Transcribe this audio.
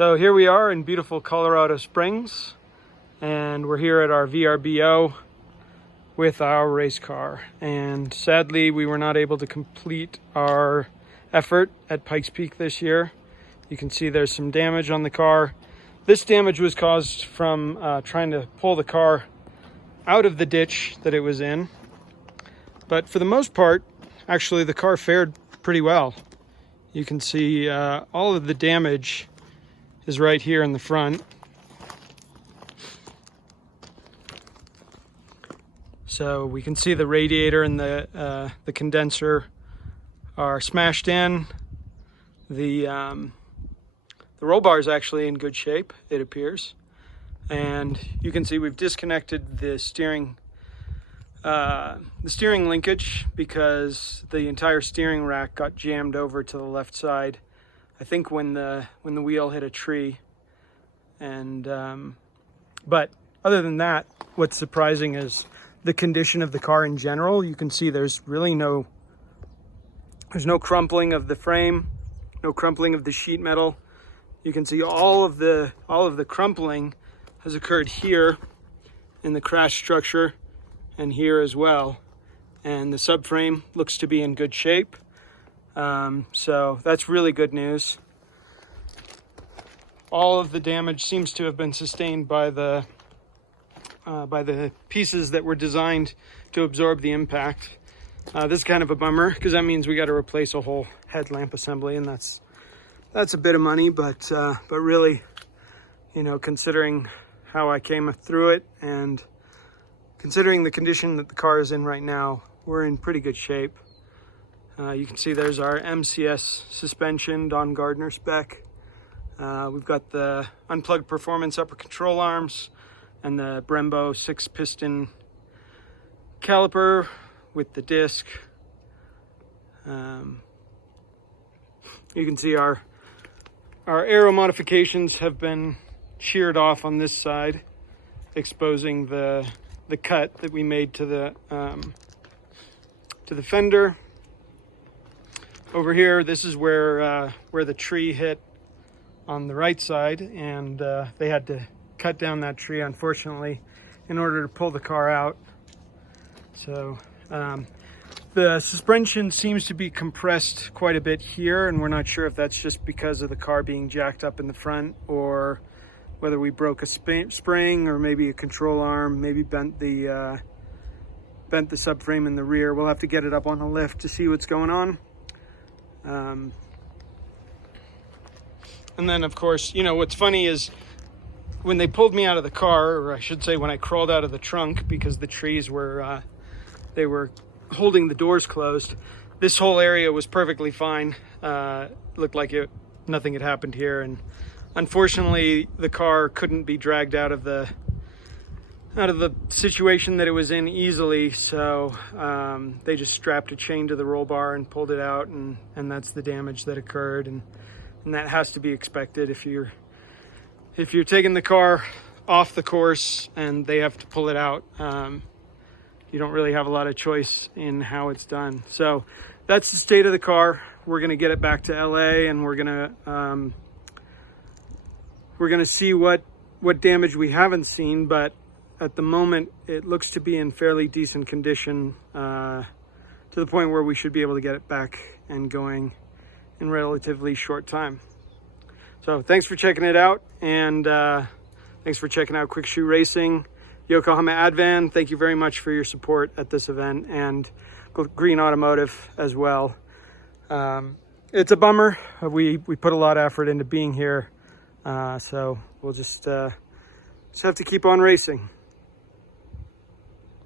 So here we are in beautiful Colorado Springs, and we're here at our VRBO with our race car. And sadly, we were not able to complete our effort at Pikes Peak this year. You can see there's some damage on the car. This damage was caused from trying to pull the car out of the ditch that it was in. But for the most part, actually the car fared pretty well. You can see all of the damage is right here in the front. So we can see the radiator and the condenser are smashed in. The roll bar is actually in good shape, it appears. And you can see we've disconnected the steering linkage because the entire steering rack got jammed over to the left side, I think when the wheel hit a tree. And but other than that, what's surprising is the condition of the car in general. You can see there's really no crumpling of the frame, no crumpling of the sheet metal. You can see all of the crumpling has occurred here in the crash structure and here as well. And the subframe looks to be in good shape. So that's really good news. All of the damage seems to have been sustained by the pieces that were designed to absorb the impact. This is kind of a bummer because that means we got to replace a whole headlamp assembly, and that's a bit of money, but really, you know, considering how I came through it and considering the condition that the car is in right now, we're in pretty good shape. You can see there's our MCS suspension, Don Gardner spec. We've got the unplugged performance upper control arms and the Brembo 6-piston caliper with the disc. You can see our aero modifications have been sheared off on this side, exposing the cut that we made to the fender. Over here, this is where the tree hit on the right side, and they had to cut down that tree, unfortunately, in order to pull the car out. So the suspension seems to be compressed quite a bit here, and we're not sure if that's just because of the car being jacked up in the front, or whether we broke a spring or maybe a control arm, maybe bent the subframe in the rear. We'll have to get it up on the lift to see what's going on. And then, of course, you know, what's funny is when they pulled me out of the car, or I should say when I crawled out of the trunk, because the trees were, they were holding the doors closed, this whole area was perfectly fine. Looked like nothing had happened here. And unfortunately, the car couldn't be dragged out of the situation that it was in easily. So they just strapped a chain to the roll bar and pulled it out, and that's the damage that occurred. And that has to be expected if you're taking the car off the course and they have to pull it out. You don't really have a lot of choice in how it's done. So that's the state of the car. We're gonna get it back to LA, and we're gonna see what damage we haven't seen, but at the moment it looks to be in fairly decent condition, to the point where we should be able to get it back and going in relatively short time. So thanks for checking it out, and thanks for checking out Quick Shoe Racing, Yokohama Advan. Thank you very much for your support at this event, and Green Automotive as well. It's a bummer. We put a lot of effort into being here, so we'll just have to keep on racing.